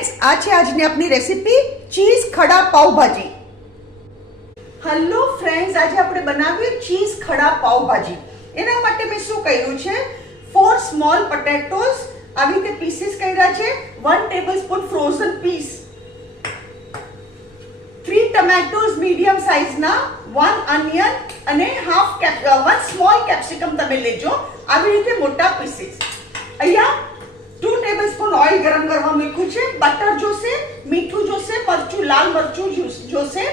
Friends, આ છે આજની આપણી રેસીપી ચીઝ ખડા પાવભાજી. હેલો ફ્રેન્ડ્સ, આજે આપણે બનાવીએ ચીઝ ખડા પાવભાજી. એના માટે મેં શું કર્યું છે, 4 સ્મોલ પોટેટોસ આવી રીતે પીસીસ કર્યા છે, 1 tablespoon frozen peas, 3 tomatoes medium સાઇઝના, 1 અનિયન અને 1 સ્મોલ કેપ્સિકમ તમે લેજો આવી રીતે મોટા પીસીસ. અહીંયા 2 ટેબલસ્પૂન ઓઇલ ગરમ કરવા મૂક્યું છે, બટર જોશે, મીઠું જોશે, મરચું લાલ મરચું જોશે,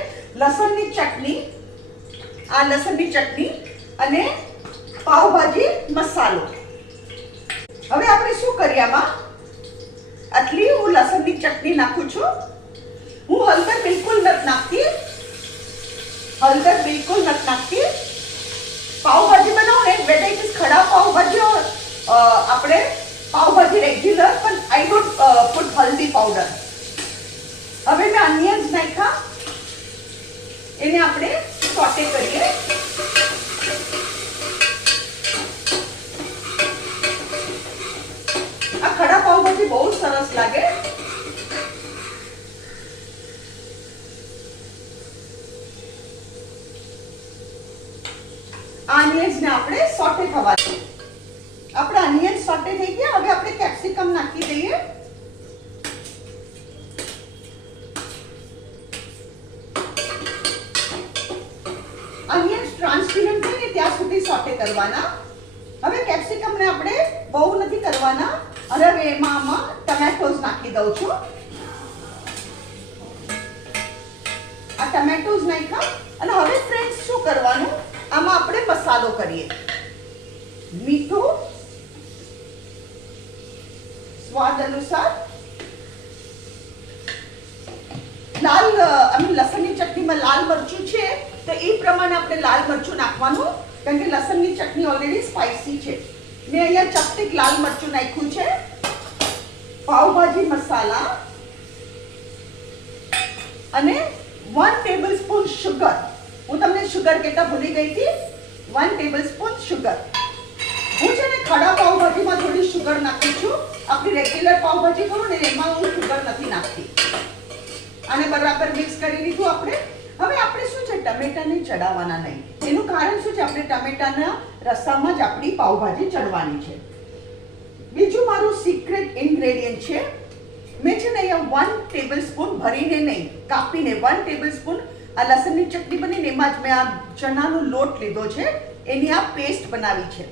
લસણની ચટણી, આ લસણની ચટણી અને પાવભાજી મસાલો. હવે આપણે શું કરીએ, આમાં આટલી હું લસણની ચટણી નાખું છું. હું હળદર બિલકુલ નથી નાખતી, પાવભાજી બનાવો ને whether it is ખડા pav bhaji or આપણે પાવભાજી રેગ્યુલર, પણ I don't put Haldi powder. હવે મેં અનિયન્સ નાખ્યા, એને આપણે સોટે કરીએ. આ ખડા પાવભાજી બહુ સરસ લાગે. અનિયન્સ ને આપણે સોટે થવા દઈએ. આપણે અનિયન સોટે થઈ ગયા. હવે આપણે કેપ્સિકમ નાખી દઈએ. અનિયન ટ્રાન્સપેરન્ટ થાય ને ત્યાં સુધી સોટે કરવાના. હવે કેપ્સિકમ ને આપણે બહુ નથી કરવાના. અને હવે આમાં ટમેટોસ નાખી દઉં છું. આ ટમેટોસ નાખ્યા. અને હવે ફ્રેન્ડ્સ શું કરવાનું, આમાં આપણે મસાલો કરીએ. મીઠું સ્વાદ અનુસાર, લસણની ચટણીમાં લાલ મરચું છે તો એ પ્રમાણે આપણે લાલ મરચું નાખવાનું, કારણ કે લસણની ચટણી ઓલરેડી સ્પાઇસી છે. મેં અહીંયા ચપટીક લાલ મરચું નાખ્યું છે. પાવભાજી મસાલા અને 1 ટેબલસ્પૂન શુગર. હું તમને શુગર કહેતા ભૂલી ગઈ હતી. 1 ટેબલસ્પૂન શુગર. હું છે ને ખડા પાવભાજીમાં થોડી શુગર નાખું છું. આપણી રેગ્યુલર પાવભાજી કરું ને એમાં હું શુગર નથી નાખતી. આને બરાબર મિક્સ કરી દીધું આપણે. હવે આપણે શું છે, ટમેટાને ચડાવવાના નહીં. એનું કારણ શું છે, આપણે ટમેટાના રસામાં જ આપણી પાવભાજી ચડવાની છે. બીજું મારું સિક્રેટ ઇન્ગ્રેડિયન્ટ છે, મેં છે ને અહીંયા 1 ટેબલસ્પૂન ભરીને નહીં, કાપીને 1 ટેબલસ્પૂન આ લસણની ચટણી બનીને એમાં જ મેં આ ચણાનો લોટ લીધો છે. એની આ પેસ્ટ બનાવી છે,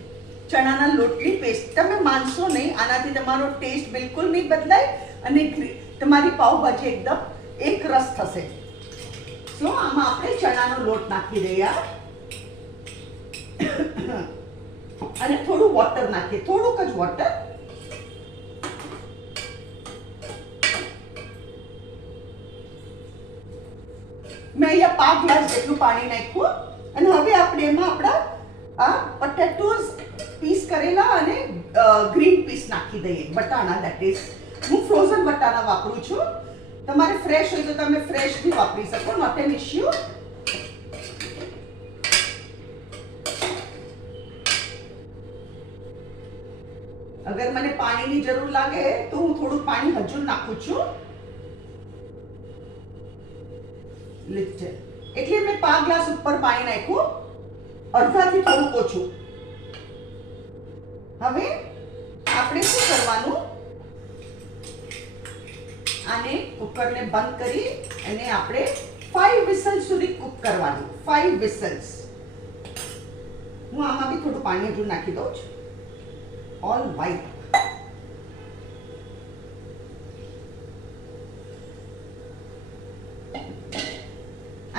ચણાના લોટની પેસ્ટ. તમે માનશો નહીં, આનાથી તમારો ટેસ્ટ બિલકુલ નહીં બદલાય અને તમારી પાવભાજી એકદમ એક રસ થશે. તો આમાં આપણે ચણાનો લોટ નાખી દઈએ અને થોડું વોટર નાખીએ, થોડુંક જ વોટર. મેં અહીંયા 5 ગ્લાસ જેટલું પાણી નાખ્યું. અને હવે આપણે એમાં આપણા આ પોટેટોસ પીસ કરેલા અને ગ્રીન પીસ નાખી દઈએ, વટાણા. દેટ ઇઝ હું ફ્રોઝન વટાણા વાપરું છું. તમારે ફ્રેશ હોય તો તમે ફ્રેશ બી વાપરી શકો, નોટ એન ઇશ્યુ. અગર મને પાણીની જરૂર લાગે તો હું થોડું પાણી હજુ નાખું છું. એટલે મેં 5 ગ્લાસ ઉપર પાણી નાખ્યું, અડધાથી થોડું ઓછું. હવે આપણે શું કરવાનું, આને કુકરને બંધ કરી અને આપણે 5 વિસલ સુધી કુક કરવાનું. 5 વિસલ્સ. હું આમાં બી થોડું પાણી હજુ નાખી દઉં છું. All right.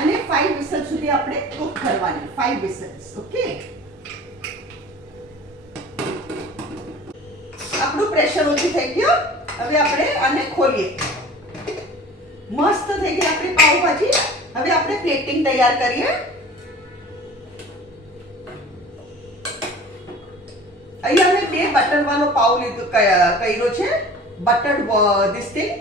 અને 5 વિસલ સુધી આપણે કુક કરવાની. 5 વિસલ્સ. ઓકે, આપણું પ્રેશર ઓછું થઈ ગયું. હવે આપણે આને ખોલીએ. મસ્ત થઈ ગઈ આપણી પાવભાજી. હવે આપણે પ્લેટિંગ તૈયાર કરીએ. અહીંયા મેં 2 બટર વાળો પાવ કર્યો છે, બટર્ડ ધીસ થિંગ.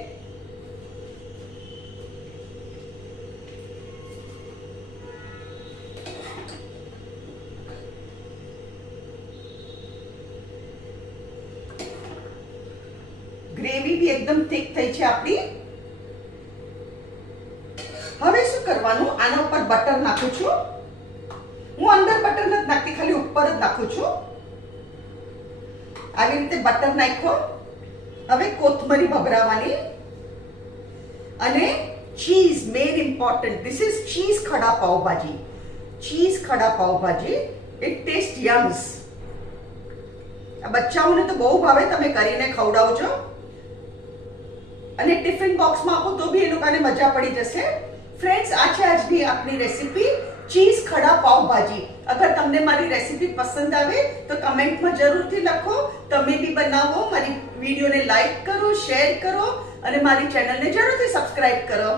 ગ્રેવી બી એકદમ થીક થઈ છે આપણી. હવે શું કરવાનું, આના ઉપર બટર નાખું છું. હું અંદર બટર નથી નાખતી, ખાલી ઉપર જ નાખું છું. આવી રીતે બટર નાખ્યો. હવે કોથમરી ભભરાવાની અને cheese, main important, this is cheese ખડા પાવભાજી. ચીઝ ખડા પાવભાજી, ઇટ ટેસ્ટ યમ્સ. આ બચ્ચાઓને તો બહુ ભાવે, તમે કરીને ખવડાવજો અને ટિફિન બોક્સમાં આપો તો બી એ લોકોને મજા પડી જશે. ફ્રેન્ડ્સ, આ છે આજની આપણી રેસીપી ચીઝ ખડા પાવભાજી. અગર તમને મારી રેસીપી પસંદ આવે તો કમેન્ટમાં જરૂરથી લખો. તમે બી બનાવો. મારી વિડીયોને લાઈક કરો, શેર કરો અને મારી ચેનલને જરૂરથી સબસ્ક્રાઇબ કરો.